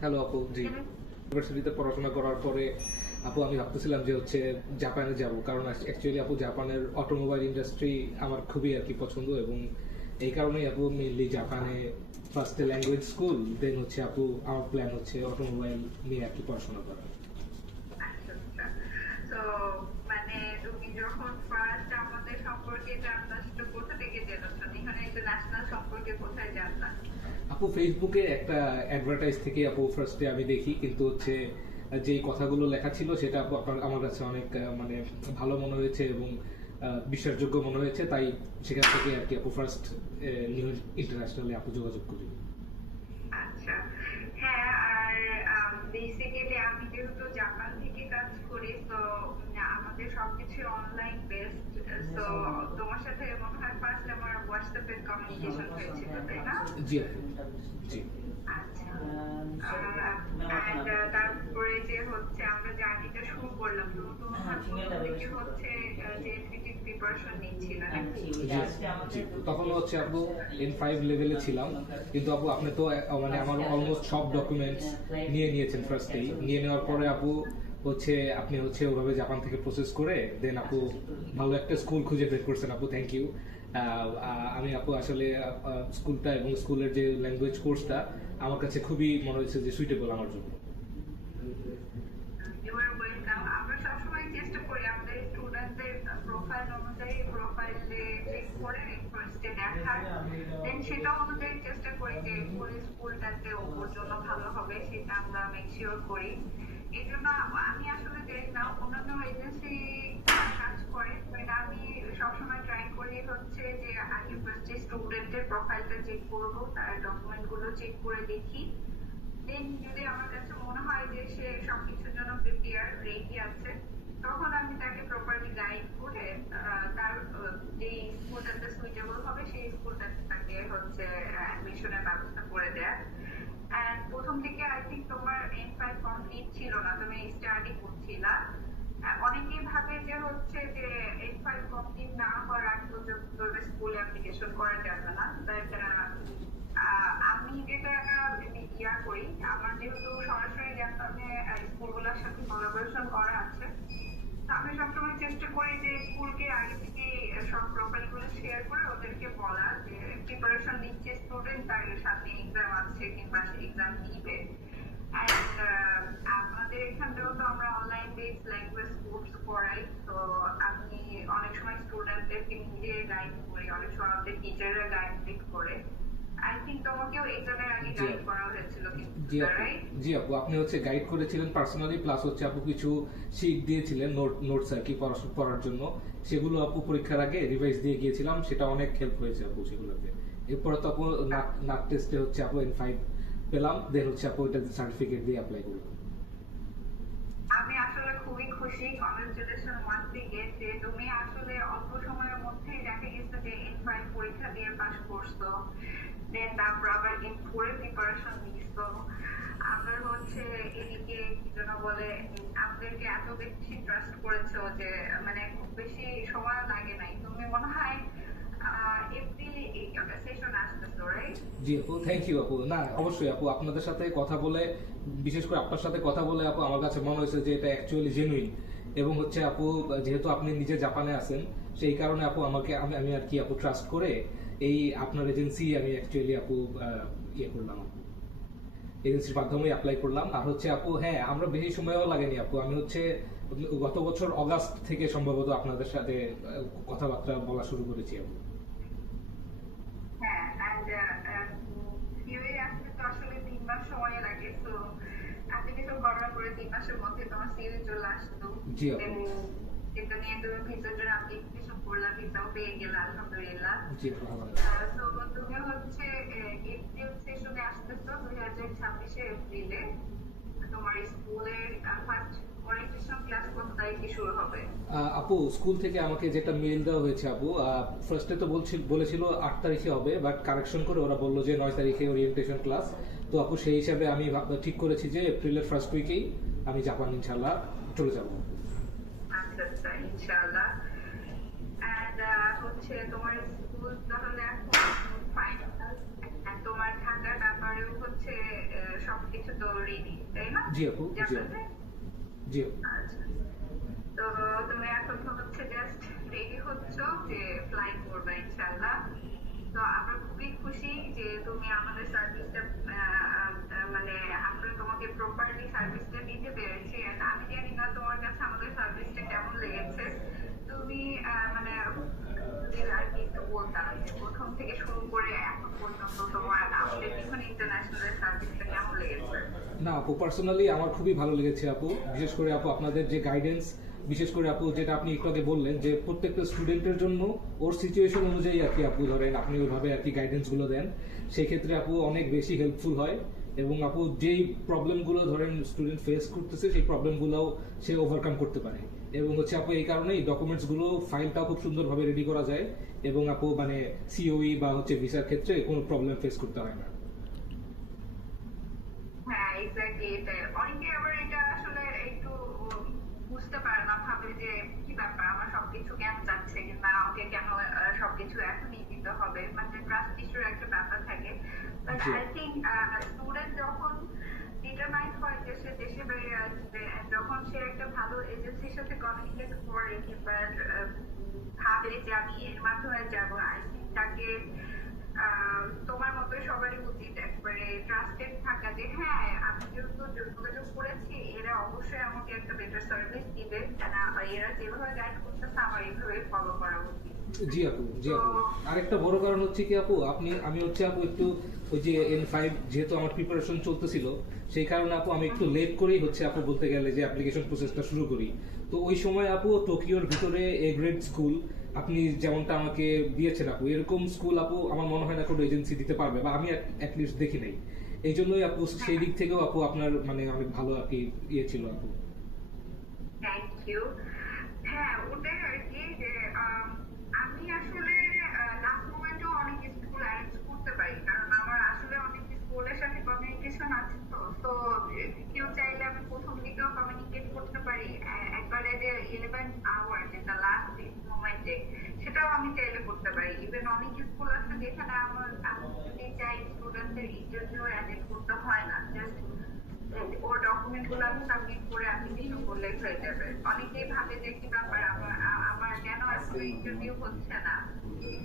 Hello আপু, জি। ইউনিভার্সিটিতে পড়াশোনা করার পরে আপু আমি ভাবতেছিলাম যে হচ্ছে জাপানে যাব, কারণ অ্যাকচুয়ালি আপু জাপানের অটোমোবাইল ইন্ডাস্ট্রি আমার খুবই আর কি পছন্দ, এবং এই কারণেই আপু মেইনলি জাপানে ফার্স্টে ল্যাঙ্গুয়েজ স্কুল, দেন হচ্ছে আপু আমার প্ল্যান হচ্ছে অটোমোবাইল নিয়ে আর কি পড়াশোনা করা। আচ্ছা আচ্ছা। তো মানে তুমি যখন ফার্স্ট আমাদের সম্পর্কে জানলা সেটা কোথা থেকে জেনেছো? এখানে ইন্টারন্যাশনাল সম্পর্কে কোথায় জানলা? আপু ফেসবুকে একটা অ্যাডভার্টাইজ থেকে আপু ফার্স্টে আমি দেখি, কিন্তু হচ্ছে যেই কথাগুলো লেখা ছিল সেটা আপু আমার কাছে অনেক মানে ভালো মনে হয়েছে এবং বিশ্বাসযোগ্য মনে হয়েছে, তাই সেখান থেকে আর কি আপু ফার্স্ট নিউ ইন্টারন্যাশনালে আপু যোগাযোগ করি। আচ্ছা। হ্যাঁ, আর বেসিক্যালি আমি যেহেতু জাপান থেকে কাজ করি, তো আমাদের সবকিছু অনলাইন বেসড। তো তোমার সাথে মনে হয় ফার্স্ট আমার হোয়াটসঅ্যাপে কমিউনিকেশন হয়েছিল, তাই না? জি আপু, জি। আচ্ছা। তারপরে যে হচ্ছে আমরা জার্নিটা শুরু করলাম, তো তোমার প্রথম থেকে হচ্ছে যে এনভিটি প্রিপারেশন নিচ্ছিলা নাকি? জি জি, তখন হচ্ছে আপু N5 লেভেলে ছিলাম, কিন্তু আপু আপনি তো মানে আমার অলমোস্ট সব ডকুমেন্টস নিয়ে নিয়েছেন ফার্স্টেই, নিয়ে নেওয়ার পরে আপু হচ্ছে আপনি হচ্ছে ওভাবে জাপান থেকে প্রসেস করে দেন আপু ভালো একটা স্কুল খুঁজে বের করছেন আপু, থ্যাংক ইউ। আমি আপু আসলে স্কুলটা এবং স্কুলের যে ল্যাঙ্গুয়েজ কোর্সটা আমার কাছে খুবই মনে হয়েছে যে সুইটেবল আমার জন্য। You are welcome. আমরা সবসময় চেষ্টা করি আমাদের স্টুডেন্টদের প্রোফাইল অনুযায়ী প্রোফাইলে চেক করে ফার্স্টে দেখার, দেন সেটা অনুযায়ী চেষ্টা করি যে কোন স্কুলটাতে ওর জন্য ভালো হবে সেটা আমরা মেক শিওর করি। এই জন্য আমি আসলে দেখি না অন্যান্য এজেন্সি কাজ করে, বাট আমি সবসময় ট্রাই করি হচ্ছে যে আগে ফার্স্টে স্টুডেন্টের প্রোফাইলটা চেক করবো, তার ডকুমেন্ট গুলো চেক করে দেখি, দেন যদি আমার কাছে মনে হয় যে সে সবকিছুর জন্য প্রিপেয়ার রেডি আছে, তখন আমি তাকে প্রপারলি গাইড করে তার যে স্কুলটাতে সুইটেবল হবে সেই স্কুলটাতে তাকে হচ্ছে অ্যাডমিশনের ব্যবস্থা করে দেয়া। এন্ড প্রথম দিকে আই থিঙ্ক তোমার N5 কমপ্লিট ছিল না, তুমি স্টাডি করছিলা। অনেকেই ভাবে যে হচ্ছে যে N5 কমপ্লিট না হওয়ার আগ পর্যন্ত স্কুলে অ্যাপ্লিকেশন করা যাবে না, বাট আমি যেটা ইয়া করি, আমার যেহেতু সরাসরি জাপানে স্কুলগুলোর সাথে কোলাবোরেশন করা আছে, তো আমি সবসময় চেষ্টা করি যে স্কুলকে আগে থেকে সব প্রোফাইল গুলো শেয়ার করে ওদেরকে বলা যে প্রিপারেশন নিচ্ছে স্টুডেন্ট, তার সাথে এক্সাম আছে কিংবা সে এক্সাম দিবে। অ্যান্ড আমাদের এখানটাও তো আমরা অনলাইন বেস ল্যাঙ্গুয়েজ কোর্স করাই, তো আমি অনেক সময় স্টুডেন্টদেরকে নিজে গাইড করি, অনেক সময় আমাদের টিচাররা গাইড করে। আই থিঙ্ক তোমাকেও এক্সামের আগে জি গাইড আপু, করা হয়েছিল জি কিন্তু, আপু, রাইট? জি আপু, আপনি হচ্ছে গাইড করেছিলেন পার্সোনালি, প্লাস হচ্ছে আপু কিছু শিট দিয়েছিলেন, নোটস আর কি পড়ার জন্য, সেগুলো আপু পরীক্ষার আগে রিভাইজ দিয়ে গিয়েছিলাম, সেটা অনেক হেল্প হয়েছে আপু সেগুলোতে। এরপরে তো আপু নাক টেস্টে হচ্ছে আপু N5 পেলাম, দেন হচ্ছে আপু এটা সার্টিফিকেট দিয়ে অ্যাপ্লাই করলাম। আমি আসলে খুবই খুশি, কংগ্রেচুলেশন ওয়ান্স এগেইন, যে তুমি আসলে অল্প সময়ের মধ্যেই দেখা গেছে যে N5 পরীক্ষা দিয়ে পাস করছো, দেন তারপর আবার N4 এর প্রিপারেশন নিছো। আমরা হচ্ছে এদিকে কি যেন বলে, আমাদেরকে এত বেশি ট্রাস্ট করেছো যে মানে খুব বেশি সময় লাগে নাই। তুমি মনে হয় এপ্রিল সেশন আসতেছো, রাইট? জি আপু, থ্যাংক ইউ আপু। না অবশ্যই আপু, আপনাদের সাথে কথা বলে, বিশেষ করে আপনার সাথে কথা বলে আপু আমার কাছে মনে হয়েছে যে এটা অ্যাকচুয়ালি জেনুইন, এবং হচ্ছে আপু যেহেতু আপনি নিজে জাপানে আছেন সেই কারণে আপু আমাকে আমি আর কি আপু ট্রাস্ট করে এই আপনার এজেন্সি আমি অ্যাকচুয়ালি আপু ইয়ে করলাম আপু, এজেন্সির মাধ্যমে অ্যাপ্লাই করলাম। আর হচ্ছে আপু হ্যাঁ, আমরা বেশি সময়ও লাগেনি আপু, আমি হচ্ছে গত বছর অগাস্ট থেকে সম্ভবত আপনাদের সাথে কথাবার্তা বলা শুরু করেছি আপু। হ্যাঁ, অ্যান্ড সিওএ আসতে তো আসলে 3 মাস সময় লাগে, তো অ্যাপ্লিকেশন করার পরে 3 মাসের মধ্যে তোমার সিওএ চলে আসতো। জি আপু, দেন এটা নিয়ে তুমি ভিসাটার অ্যাপ্লিকেশন করলা, ভিসাও পেয়ে গেলা আলহামদুলিল্লাহ। জি আপু, তো তুমি হচ্ছে এপ্রিল সেশনে আসতেছো 2026 এপ্রিলে। তোমার স্কুলের ফার্স্ট ওরিয়েন্টেশন ক্লাস কত তারিখে শুরু হবে? আপু স্কুল থেকে আমাকে যেটা মেইল দেওয়া হয়েছে আপু, ফার্স্টে তো বলেছিল 8 তারিখে হবে, বাট কারেকশন করে ওরা বললো যে 9 তারিখে ওরিয়েন্টেশন ক্লাস। তো আপু সেই হিসাবে আমি ঠিক করেছি যে এপ্রিলের ফার্স্ট উইকেই আমি জাপান ইনশাল্লাহ চলে যাব। আচ্ছা আচ্ছা, ইনশাআল্লাহ। এন্ড হচ্ছে তোমার স্কুল তাহলে এখন ফাইনাল, তোমার থাকার ব্যাপার ঘরেও হচ্ছে সবকিছু তো রেডি, তাই না? জি আপু, জি আপু, জানাতে? জি আপু। আচ্ছা, তো তুমি এখন হচ্ছে জাস্ট রেডি হচ্ছ যে ফ্লাই করবে ইনশাল্লাহ। তো আমরা খুবই খুশি যে তুমি আমাদের সার্ভিসটা মানে আমরা তোমাকে প্রপারলি সার্ভিসটা দিতে পেরেছি। And আমি জানি না তোমার কাছে আমাদের সার্ভিসটা কেমন লেগেছে। তুমি মানে যদি আর কি একটু বলতাম যে প্রথম থেকে শুরু করে এখন পর্যন্ত তোমার আমাদের টিফিন ইন্টারন্যাশনালের সার্ভিসটা কেমন লেগেছে? না আপু, পার্সোনালি আমার খুবই ভালো লেগেছে আপু, বিশেষ করে আপু আপনাদের যে গাইডেন্স, বিশেষ করে আপু যেটা আপনি একটু আগে বললেন যে প্রত্যেকটা স্টুডেন্টের জন্য ওর সিচুয়েশন অনুযায়ী আর কি আপু ধরেন আপনি ওইভাবে আর কি গাইডেন্সগুলো দেন, সেই ক্ষেত্রে আপু অনেক বেশি হেল্পফুল হয়। এবং আপু যেই প্রবলেমগুলো ধরেন স্টুডেন্ট ফেস করতেছে সেই প্রবলেমগুলোও সে ওভারকাম করতে পারে। এবং হচ্ছে আপু এই কারণেই ডকুমেন্টসগুলো ফাইলটাও খুব সুন্দরভাবে রেডি করা যায় এবং আপু মানে সিওই বা হচ্ছে ভিসার ক্ষেত্রে কোনো প্রবলেম ফেস করতে হয় না। হ্যাঁ, এক্স্যাক্টলি এটাই। অনেকে আবার এটা আসলে একটু বুঝতে পারে না, ভাবে যে কি ব্যাপার আমার সবকিছু কেন যাচ্ছে কিংবা আমাকে কেন সবকিছু এখনই দিতে হবে, মানে ট্রাস্ট ইস্যুর একটা ব্যাপার থাকে। But G. I think student যখন ডিটারমাইন্ড হয় যে সে দেশে বেরিয়ে আসবে, and যখন সে একটা ভালো এজেন্সির সাথে কমিউনিকেট করে কিংবা ভাবে যে আমি এর মাধ্যমে যাব, আই থিঙ্ক তাকে তোমার মতোই সবারই উচিত একবারে ট্রাস্টেড থাকা যে হ্যাঁ আমি যেহেতু যোগাযোগ করেছি এরা অবশ্যই আমাকে একটা বেটার সার্ভিস দিবে, এরা যেভাবে গাইড করতেছে আমার এইভাবে ফলো করা উচিত। জি আপু, জি আপু। আরেকটা বড় কারণ হচ্ছে কি আপু, আমি হচ্ছে আপু একটু ওই যে N5 যেহেতু আমার প্রিপারেশন চলতেছিল, সেই কারণে আপু আমি একটু লেট করেই হচ্ছে আপু বলতে গেলে যে অ্যাপ্লিকেশন প্রসেসটা শুরু করি। তো ওই সময় আপু টোকিওর ভিতরে এ গ্রেড স্কুল আপনি যেমনটা আমাকে দিয়েছেন আপু, এরকম স্কুল আপু আমার মনে হয় না কোনো এজেন্সি দিতে পারবে, বা আমি অ্যাটলিস্ট দেখি নাই। এই জন্যই আপু সেই দিক থেকেও আপু আপনার মানে অনেক ভালো আর কি ইয়ে ছিল আপু। Thank you. হ্যাঁ, ওটাই আর কি যে আমি আসলে লাস্ট মোমেন্টেও অনেক স্কুল অ্যারেঞ্জ করতে পারি, কারণ আমার আসলে অনেক স্কুলের সাথে কমিউনিকেশন আছে। তো তো কেউ চাইলে আমি প্রথম দিকেও কমিউনিকেট করতে পারি, একবারে যে 11 আওয়ার যেটা লাস্ট মোমেন্টে সেটাও আমি চাইলে করতে পারি। ইভেন অনেক স্কুল আছে যেখানে আমি যদি চাই স্টুডেন্টদের ইন্টারভিউ অ্যাটেন্ড করতে হয় না, জাস্ট ওর ডকুমেন্ট গুলো আমি সাবমিট করে অ্যাপ্লিকেশন করলেই হয়ে যাবে। অনেকেই ভাবে যে কি ব্যাপার আমার কেন এখনো ইন্টারভিউ হচ্ছে না,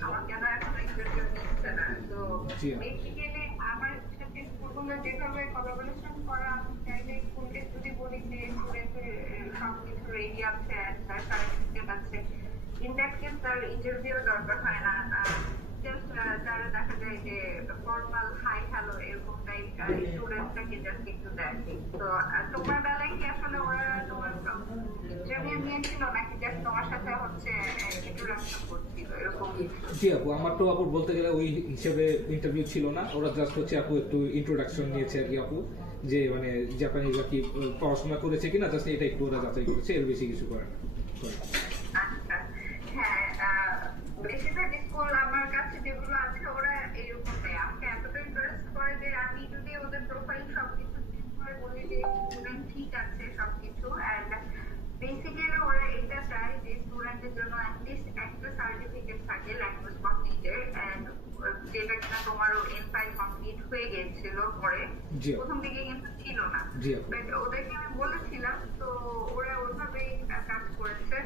আমার কেন এখনো ইন্টারভিউ নিচ্ছে না। তো জি আপু। বেসিক্যালি আমার সাথে স্কুলগুলো যেভাবে কোলাবোরেশন করা, আমি চাইলে স্কুলকে যদি বলি যে স্টুডেন্টের সবকিছু রেডি আছে, তার সার্টিফিকেট আছে, ইন দ্যাট কেস তার ইন্টারভিউ দরকার হয় না। জাস্ট তারা দেখা যায় যে ফর্মাল হাই হ্যালো এরকম টাইপ স্টুডেন্টটাকে জাস্ট একটু দেখে। তো তোমার বেলায় কি আসলে ওরা তোমার ইন্টারভিউ নিয়েছিল নাকি জাস্ট তোমার সাথে হচ্ছে ইন্ট্রোডাকশন করছিল এরকম? জি আপু, আমার তো আপু বলতে গেলে ওই হিসেবে ইন্টারভিউ ছিল না, ওরা জাস্ট হচ্ছে আপু একটু ইন্ট্রোডাকশন নিয়েছে আর কি আপু, যে মানে জাপানিজ আর কি পড়াশোনা করেছে কিনা জাস্ট এটা একটু ওরা যাচাই করেছে, এর বেশি কিছু করে না। আচ্ছা, হ্যাঁ, বেশিরভাগ স্কুল আমার কাছে যেগুলো আছে ওরা এরকমটাই আমাকে এতটা ইন্টারেস্ট করে যে আমি যদি ওদের প্রোফাইল সবকিছু চেক করে বলি যে স্টুডেন্ট ঠিক আছে সবকিছু, অ্যান্ড বেসিক্যালি ওরা এটা চায় যে স্টুডেন্টের জন্য অ্যাটলিস্ট একটা সার্টিফিকেট থাকে ল্যাঙ্গুয়েজ কমপ্লিটের, অ্যান্ড যেটা কিনা তোমারও N5 কমপ্লিট হয়ে গিয়েছিল পরে, জি। প্রথম দিকে কিন্তু ছিল না। জি আপু। বাট ওদেরকে আমি বলেছিলাম, তো ওরা ওইভাবেই কাজ করেছে।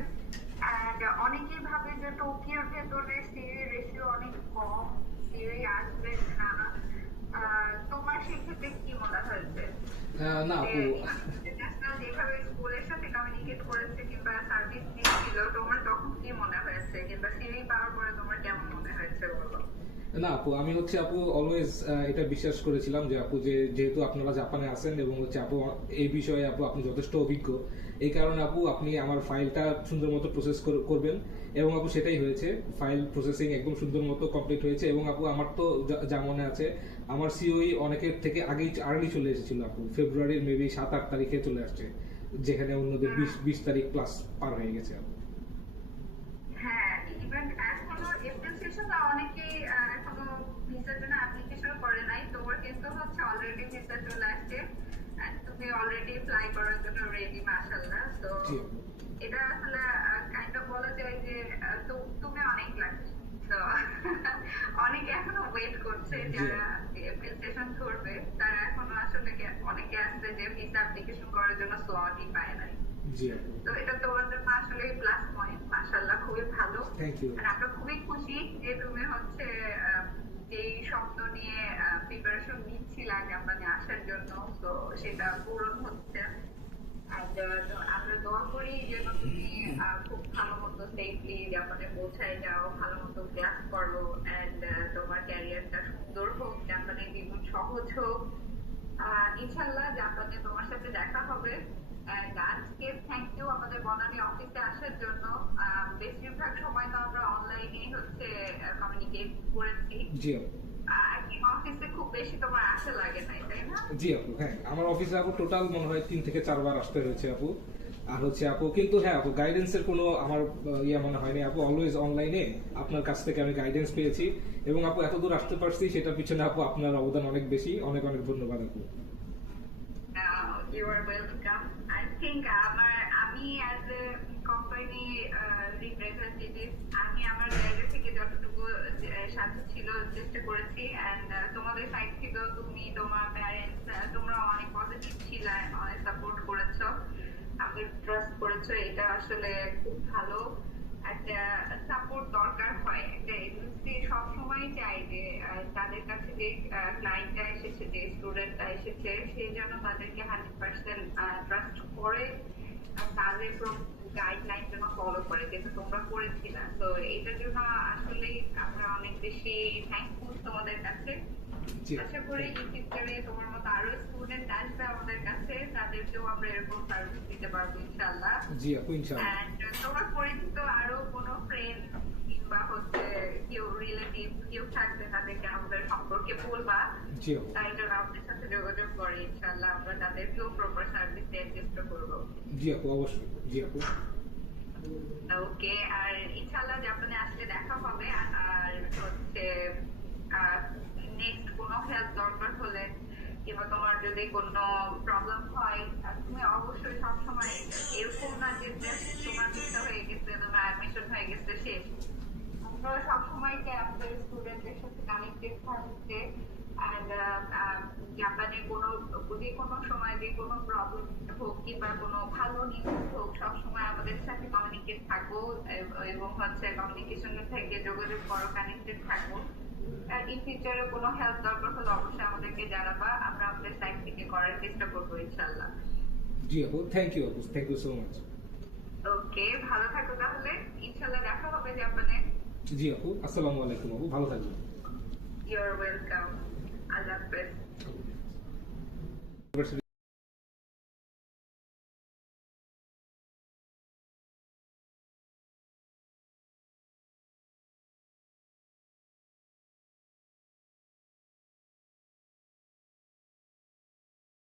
And অনেকেই ভাবে যে টোকিওর ভেতরে সিরি রেশিও অনেক কম, সিরি আসবে না। তোমার সেক্ষেত্রে কি মনে হয়েছে না যে আপু, ইন্টারন্যাশনাল যেভাবে স্কুলের সাথে কমিউনিকেট করেছে কিংবা সার্ভিস দিচ্ছিল, তোমার তখন কি মনে হয়েছে কিংবা সিরি পাওয়ার পরে তোমার কেমন মনে হয়েছে বলো? না আপু, আমি হচ্ছে আপু অলওয়েজ এটা বিশ্বাস করেছিলাম যে আপু যে যেহেতু আপনারা জাপানে আছেন এবং হচ্ছে আপু এই বিষয়ে আপু আপনি যথেষ্ট অভিজ্ঞ, এই কারণে আপু আপনি আমার ফাইলটা সুন্দর মতো প্রসেস করবেন, এবং আপু সেটাই হয়েছে। ফাইল প্রসেসিং একদম সুন্দর মতো কমপ্লিট হয়েছে, এবং আপু আমার তো যা মনে আছে আমার সিওই অনেকের থেকে আগেই আর্লি চলে এসেছিল আপু, ফেব্রুয়ারির মেবি 7-8 তারিখে চলে আসছে, যেখানে অন্যদের 20 তারিখ প্লাস পার হয়ে গেছে আপু। হ্যাঁ, ইভেন এখনো এপ্রিল সেশনে অনেকেই এখনো ভিসার জন্য অ্যাপ্লিকেশন করে নাই, তোমার কিন্তু হচ্ছে অলরেডি ভিসা চলে আসছে, and তুমি অলরেডি ফ্লাই করার জন্য রেডি, মাশাআল্লাহ। তো জি আপু। এটা আসলে কাইন্ড অফ বলা যায় যে তুমি অনেক লাকি তো অনেকে এখনো ওয়েট করছে জি। যারা এপ্রিল সেশন ধরবে তারা এখনো আসলে অনেকে আছে যে ভিসা অ্যাপ্লিকেশন করার জন্য স্লটই পায় নাই। জি আপু, তো এটা তোমার জন্য আসলে প্লাস পয়েন্ট, মাশাআল্লাহ খুবই ভালো। Thank you. আর আমরা খুবই খুশি যে তুমি হচ্ছে যেই স্বপ্ন নিয়ে প্রিপারেশন নিচ্ছিলা জাপানে আসার জন্য, তো সেটা পূরণ হচ্ছে। আর আমরা দোয়া করি যেন তুমি খুব ভালো মতো সেফলি জাপানে পৌঁছায় যাও, ভালো মতো ক্লাস করো, এন্ড তোমার ক্যারিয়ারটা সুন্দর হোক, জাপানের জীবন সহজ হোক। ইনশাল্লাহ জাপানে তোমার সাথে দেখা হবে। And আজকে থ্যাংক ইউ আমাদের বনানী অফিসে আসার জন্য। বেশিরভাগ সময় তো আমরা অনলাইনে হচ্ছে কমিউনিকেট করেছি। জি আপু, অফিসে খুব বেশি তোমার আসা লাগে নাই, তাই না? জি আপু, হ্যাঁ আমার অফিসে আপু টোটাল মনে হয় 3 থেকে 4 বার আসতে হয়েছে আপু। আর হচ্ছে আপু, কিন্তু হ্যাঁ আপু, গাইডেন্সের কোনো আমার ইয়ে মনে হয়নি আপু। অলওয়েজ অনলাইনে আপনার কাছ থেকে আমি গাইডেন্স পেয়েছি, এবং আপু এত দূর আসতে পারছি সেটার পিছনে আপু আপনার অবদান অনেক বেশি। অনেক অনেক ধন্যবাদ আপু। You are welcome. I think আমি as a company representative, আমি আমার জায়গা থেকে যতটুকু সাধ্য ছিল চেষ্টা করেছি, and তোমাদের সাইড থেকেও তুমি, তোমার প্যারেন্টস, তোমরা অনেক পজিটিভ ছিলে, অনেক সাপোর্ট করেছো, আমাদের ট্রাস্ট করেছো। এটা আসলে খুব ভালো একটা সাপোর্ট দরকার হয়। একটা এজেন্সি সবসময় চাই যে তাদের কাছে যে ক্লায়েন্টটা এসেছে, যে স্টুডেন্টটা এসেছে, সেই জন্য তাদেরকে 100% ট্রাস্ট করে আর তাদের গাইডলাইন যেন ফলো করে, যেটা তোমরা করেছিলা। তো এটার জন্য আসলে আমরা অনেক বেশি থ্যাঙ্কফুল তোমাদের কাছে। জি আশা করি ইন ফিউচারে তোমার মতো আরো স্টুডেন্ট আসবে আমাদের কাছে, তাদেরকেও আমরা এরকম সার্ভিস দিতে পারবো ইনশাআল্লাহ। জি আপু, ইনশাআল্লাহ। And তোমার পরিচিত আরো কোনো ফ্রেন্ড কিংবা হচ্ছে কেউ রিলেটিভ কেউ থাকবে, তাদেরকে আমাদের সম্পর্কে বলবা, জি আপু, তাই জন্য আমাদের সাথে যোগাযোগ করে ইনশাআল্লাহ আমরা তাদেরকেও প্রপার সার্ভিস দেওয়ার চেষ্টা করবো। জি আপু, অবশ্যই। জি আপু, ওকে, আর ইনশাআল্লাহ জাপানে আসলে দেখা হবে। আর হচ্ছে নেক্সট কোনো হেল্প দরকার হলে কিংবা তোমার যদি কোনো প্রবলেম হয়, তুমি অবশ্যই সবসময় এরকম না যে just তোমার ভিসা হয়ে গেছে, তোমার অ্যাডমিশন হয়ে গেছে, শেষ। আমরা সবসময় যে আমাদের স্টুডেন্টদের সাথে কানেক্টেড থাকতে, and জাপানে কোনো যে কোনো সময় যে কোনো প্রবলেম হোক কিংবা কোনো ভালো নিউজ হোক, সবসময় আমাদের সাথে কমিউনিকেট থাকবো, এবং হচ্ছে কমিউনিকেশনে থেকে যোগাযোগ করো, কানেক্টেড থাকবো। আর ইন ফিউচারে কোনো হেল্প দরকার হলে অবশ্যই আমাদেরকে জানাবা, আমরা আমাদের সাইড থেকে করার চেষ্টা করবো ইনশাআল্লাহ। জি আপু, থ্যাংক ইউ আপু, থ্যাংক ইউ সো মাচ। ওকে, ভালো থাকো তাহলে, ইনশাআল্লাহ দেখা হবে জাপানে। জি আপু, আসসালামু আলাইকুম আপু, ভালো থাকবেন। You are welcome. আল্লাহ হাফেজ।